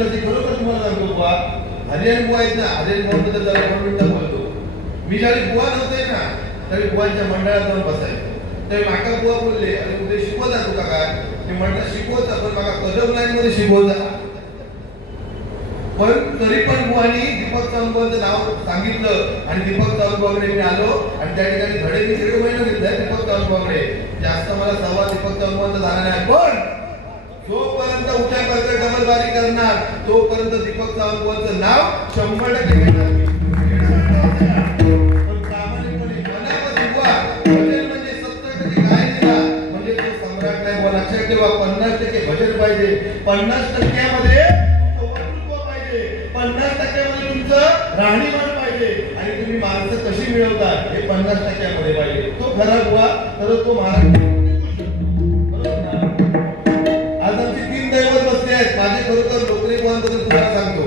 मिळालं ते खरोखर तुम्हाला सांगतो बुवा, हरियाण बुवा आहेत ना, हरियाण बुवाबद्दल जरा 2 मिनिटं बोलतो. मी ज्यावेळी बुवा नव्हते ना त्यावेळी बुवांच्या मंडळात जाऊन बसायचो. ते माका बुवा बोलले, अरे उद्या शिकवता तुका काय? मी म्हटलं शिकवता, पण माका कदम लाईन मध्ये शिकवता. पण तरी पण बुवानी दीपक चव्हाणचं नाव सांगितलं आणि दीपक चव्हाणकडे मी आलो आणि त्या ठिकाणी धडे मी 1.5 महिने घेतले दीपक चव्हाणकडे. जास्त मला संवाद दीपक चव्हाणचा झाला नाही, पण जोपर्यंत उठ्या करते डबल बारी करणार तोपर्यंत दीपक चव्हाणचं नाव 100% घेणार. पण प्रामाणिकपणे मनामध्ये बुवा भजन म्हणजे 70% काय दिला म्हणजे तो सम्राट नाही बुवा. लक्षात ठेवा, 50% भजन पाहिजे, 50% मध्ये 50% तुमचं राहणीमान पाहिजे आणि तुम्ही माणसं कशी मिळवतात हे 50% मध्ये पाहिजे. तो खरा बुवा तर तो महाराज. आज आमची 3 दैवत बसले आहेत. माझे खरोखर लोकरे बुवांबद्दल तुम्हाला सांगतो.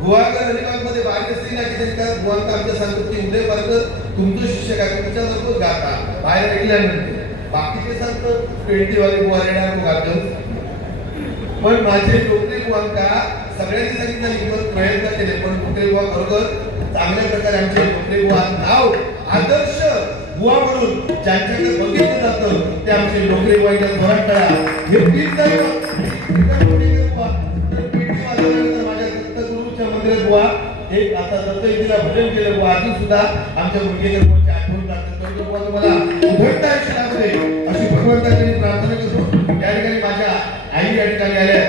बुवाकर अलिबाग मध्ये बाहेर ना की त्यांच्या बुवांका आमच्या सांगतो की उदय पारकर तुमचं शिष्य काय तुमच्यासारखं गाता बाहेर ऐकल्यानंतर बाकीचे सांगतात 20 वाले बुवा येणार गातं. पण माझे लोकरे बुवांका सगळ्यांनी सांगितलं मी प्रयत्न केले, पण लोकरे बुवा खरोखर चांगल्या प्रकारे आमचे लोकरे बुवा नाव आदर्श बुवा म्हणून ज्यांच्याकडे बघितलं जातं ते आमचे लोकरे बुवांच्या धोरण कळा. हे 3 दैवत माझ्या दत्तगुरूच्या मंदिरात बुवा एक आता दत्तजीला भजन केलं बुवा. अजून सुद्धा आमच्या मुलगीच्या बुवाची आठवण करतात. बुवा तुम्हाला उघडता आयुष्यामध्ये अशी भगवंताकडे प्रार्थना करतो. या ठिकाणी माझ्या आई या ठिकाणी आल्या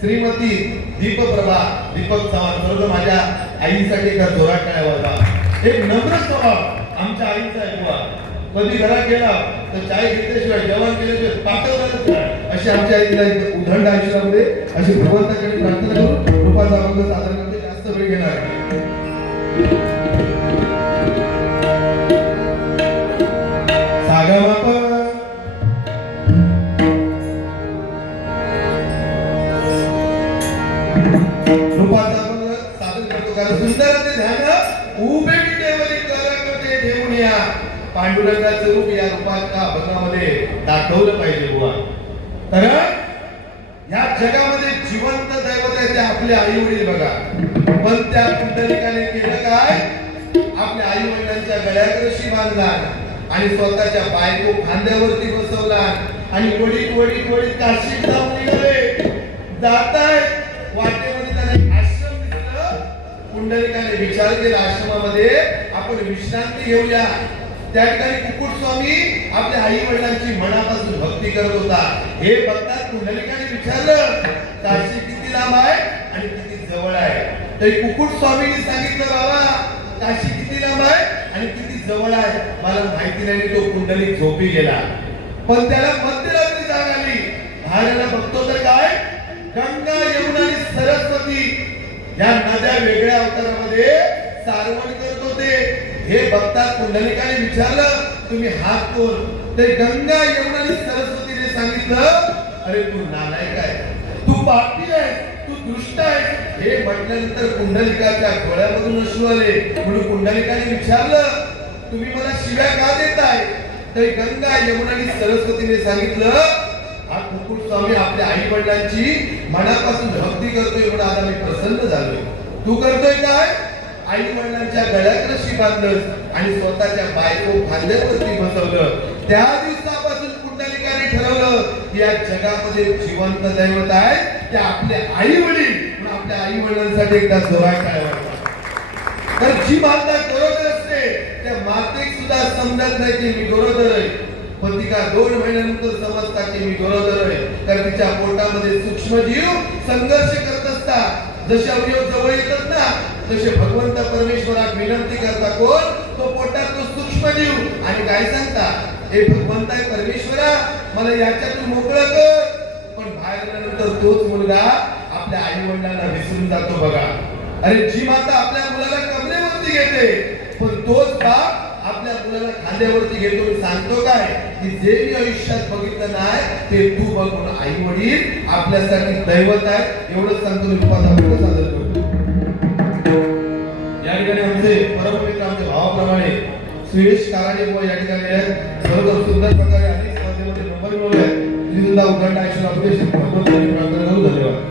श्रीमती दीपप्रभा दीपक चव्हाण. बरोबर माझ्या आईसाठी एका जोरात टाळ्या वाजवा. एक नम्र स्वभाव आमच्या आईचा आहे बुवा. कधी घरात गेला तर चाय घेतल्याशिवाय जेवण केल्याशिवाय पाठवणारच नाही अशी आमच्या आईला उधंड आयुष्यामध्ये अशी भगवंताकडे प्रार्थना करून रूपाचा अभंग सादर करते. जास्त वेळ घेणार सागा बापा रूपाचा अभंग सादर करतो. कारण सुंदर ते ध्यान उभे विटेवरी करकटे ठेवून या पांडुरंगाचं रूप या रूपाच्या अभंगामध्ये दाखवलं पाहिजे बुवा. तर या जगामध्ये जिवंत दैवत आहे ते आपले आई वडील बघा. पण त्या पुंडलिकाने केलं काय? आपल्या आई वडिलांच्या गळ्यात रशी बांधला आणि स्वतःच्या बायको खांद्यावरती बसवला आणि वडील वडील वडील काशीत जाऊन निघाले. जाताय वाटेमध्ये त्याला आश्रम दिसलं. पुंडलिकाने विचार केला आश्रमामध्ये आपण विश्रांती घेऊया. त्या ठिकाणी कुकुट स्वामी आपल्या आई वडिलांची मनापासून भक्ती करत होता. हे बघतात पुंडलिकाने विचारलं काशी किती लांब आहे आणि किती जवळ आहे. तर कुकुट स्वामींनी सांगितलं बाबा काशी किती लांब आहे आणि किती जवळ आहे मला माहिती नाही. तो पुंडलिक झोपी गेला. पण त्याला मध्यरात्री जाग आली. बाहेरला बघतो तर काय गंगा यमुना आणि सरस्वती या नद्या वेगळ्या अवतारामध्ये सारवण करत होते. हे बघतात पुंडलिकाने विचारलं तुम्ही हात कोण? ते गंगा यमुना आणि सरस्वतीने सांगितलं अरे तू नालायक आहे, तू पापी आहे, तू दुष्ट आहे. हे म्हटल्यानंतर पुंडलिकाच्या डोळ्यामधून अश्रू आले. म्हणून पुंडलिकाने विचारलं तुम्ही मला शिव्या का देताय? तर गंगा यमुना आणि सरस्वतीने सांगितलं हा कुकुट स्वामी आपल्या आई वडिलांची मनापासून भक्ती करतोय म्हणून आता मी प्रसन्न झालोय. तू करतोय काय? आई वडिलांच्या गळ्यात रशी बांधलं आणि स्वतःच्या बायको खांद्यावरती बसवलं. त्या दिवसापासून पुंडलिकाने ठरवलं की या जगामध्ये जिवंत दैवत आहे ते आपले आई वडील. आपल्या आई वडिलांसाठी एकदा जोरात टाळ्या वाजवा. तर जी माता गरोदर असते त्या मातेक सुद्धा समजत नाही की मी गरोदर आहे. पण ती का 2 महिन्यानंतर समजतात की मी गरोदर आहे. कारण तिच्या पोटामध्ये सूक्ष्मजीव संघर्ष करत असतात. जसे अवयव जवळ येतात ना तसे भगवंत परमेश्वराक विनंती करता कोण? तो पोटात तो सूक्ष्मजीव आणि काय सांगता हे भगवंत आहे परमेश्वरा मला याच्यातून मोकळं कर. पण बाहेर आल्यानंतर तोच मुलगा आपल्या आई वडिलांना विसरून जातो बघा. अरे जी माता आपल्या मुलाला कमरेवरती घेते पण तोच बाप आपल्या मुलाला खांद्यावरती घेतो. सांगतो काय की जे मी आयुष्यात बघितलं नाही ते तू बघ. म्हणून आई वडील आपल्यासाठी दैवत आहे एवढंच सांगतो. मी रूपाचा अभंग सादर करतो. या ठिकाणी आमचे परममित्र आमच्या भावाप्रमाणे सुयश काराडे बुवा या ठिकाणी आहेत. बरोबर सुंदर प्रकारे अनेक स्पर्धेमध्ये नंबर मिळवले. तुम्ही सुद्धा उघडला आयुष्यात अपयश भगवंताची प्रार्थना करू. धन्यवाद.